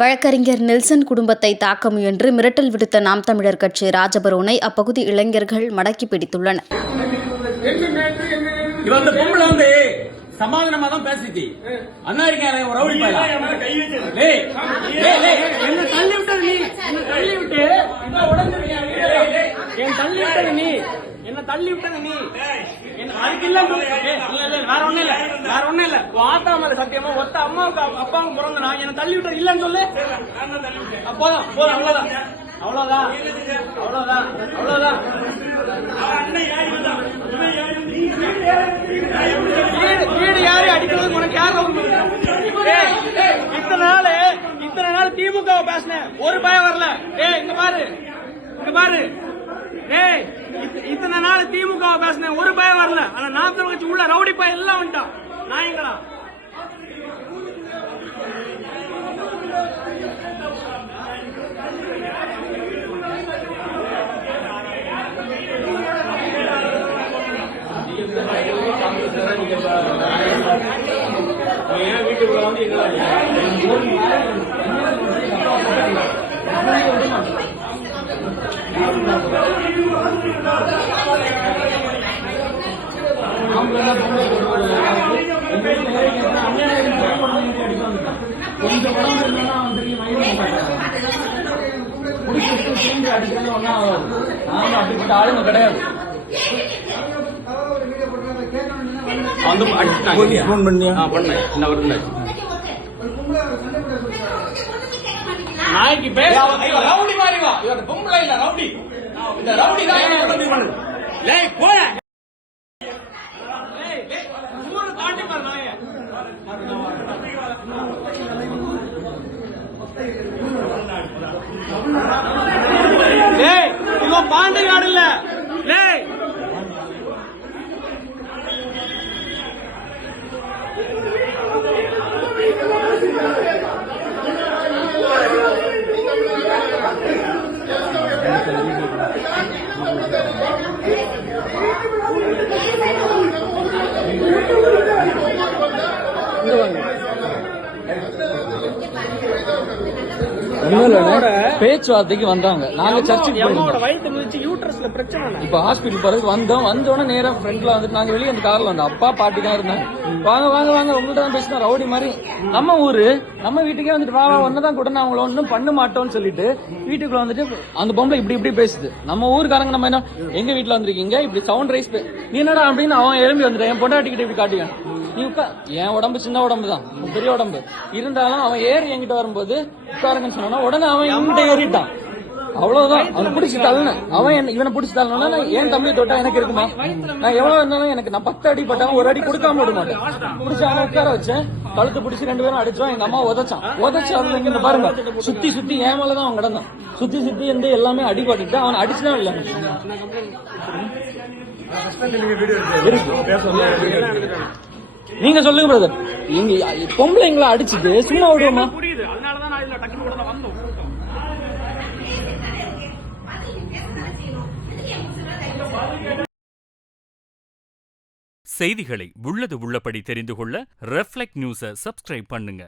வழக்கறிஞர் நெல்சன் குடும்பத்தை தாக்க முயன்று மிரட்டல் விடுத்த நாம் தமிழர் கட்சி ராஜபரோனை அப்பகுதி இளைஞர்கள் மடக்கி பிடித்துள்ளனர். சமாதானமா தான் பேசிச்சு அண்ணா இருக்காரு ஒரு ரவுடி பையலா என்ன தள்ளி விட்டது நீ என்ன தள்ளி விட்டு என் தள்ளி விட்டது நீ என்ன தள்ளி விட்டது நீ அதுக்கு இல்ல வேற ஒண்ணும் இல்ல வேற ஒண்ணும் இல்ல ஆத்தா மேல சத்தியமா ஒத்த அம்மாவுக்கு அப்பாவுக்கு பிறந்தனா என்ன தள்ளி விட்டது இல்லன்னு சொல்லு போதும் போதும் அவ்வளவுதான் அவ்வளவுதான் அவ்வளவுதான் அவ்வளவுதான் வீடு யாரு அடிக்கிறது உனக்கு யாரு இத்தனை நாள் திமுக பேசினேன் ஒரு பயம் வரல. இங்க பாரு இத்தனை நாள் திமுக பேசினேன் ஒரு பயம் வரல. ஆனா நாம் கட்சி உள்ள ரவுடி பயம் எல்லாம் வந்துட்டான் நாயங்களா. வீட்டுக்குள்ள வந்து கொஞ்சம் அப்படிப்பட்ட ஆளுங்க கிடையாது. நாய்க்கு பேர் ரவுடி மாதிரி வா பொம்பளை இல்ல ரவுடி இந்த ரவுடி தான் போற ஊரு தாண்டி பாரு நாய இவன் பாண்டி காடு இல்ல பேச்சுவார்த்தைக்கு வந்தாங்க. நாங்க சர்ச்சுக்கு இப்ப ஹாஸ்பிட்டல் போறதுக்கு வந்தோம். வந்தோடனே நேரா ஃப்ரெண்ட்ல வந்துட்டு நாங்க வெளியே அந்த கார்ல வந்தோம். அப்பா பாட்டி தான் இருந்தாங்க. வாங்க வாங்க வாங்க உங்கள்கிட்ட தான் பேசினா ரவுடி மாதிரி நம்ம ஊரு நம்ம வீட்டுக்கே வந்துட்டு வா ஒன்னதான் கூட நான் அவங்கள ஒன்னும் பண்ண மாட்டோம்னு சொல்லிட்டு வீட்டுக்குள்ள வந்துட்டு அந்த பொம்பளை இப்படி பேசுது. நம்ம ஊருக்காரங்க நம்ம என்ன எங்க வீட்டுல வந்திருக்கீங்க இப்படி சவுண்ட் ரைஸ் நீ என்னடா அப்படின்னு அவன் எழும்பி வந்துட்டு என் பொண்டாட்டிக்கிட்ட இப்படி காட்டிக்கான். நீ என் உடம்பு சின்ன உடம்பு தான் பெரிய உடம்பு இருந்தாலும் அவன் ஏறி என்கிட்ட வரும்போது உட்காருங்கன்னு சொன்னா உடனே அவன் என்கிட்ட ஏறிட்டான். அவ்வளவுதான். அவனை பிடிச்சி தள்ளனேன். அவன் இவனை பிடிச்சி தள்ளனா ஏன் தம்பி தொட்டா எனக்கு இருக்குமா? நான் எவ்வளவு இருந்தாலும் எனக்கு நான் 10 அடி பட்டாலும் ஒரு அடி கொடுக்காம விட மாட்டேன். பிடிச்சி அவனை உட்கார வச்சேன். கழுத்து பிடிச்சி 2 பேரும் அடிச்சோம். எங்க அம்மா உதச்சு அதுல இங்க பாருங்க சுத்தி என் மேலதான் அவன் கிடந்தான். சுத்தி இருந்து எல்லாமே அடிபட்டு அவன் அடிச்சுதான் இல்ல. நீங்க சொல்லுங்க பிரதர். இங்க பொம்பளைங்களை அடிச்சுட்டு சும்மா விடுவோமா? செய்திகளை உள்ளது உள்ளபடி தெரிந்து கொள்ள ரெஃப்ளெக்ட் நியூஸை சப்ஸ்கிரைப் பண்ணுங்க.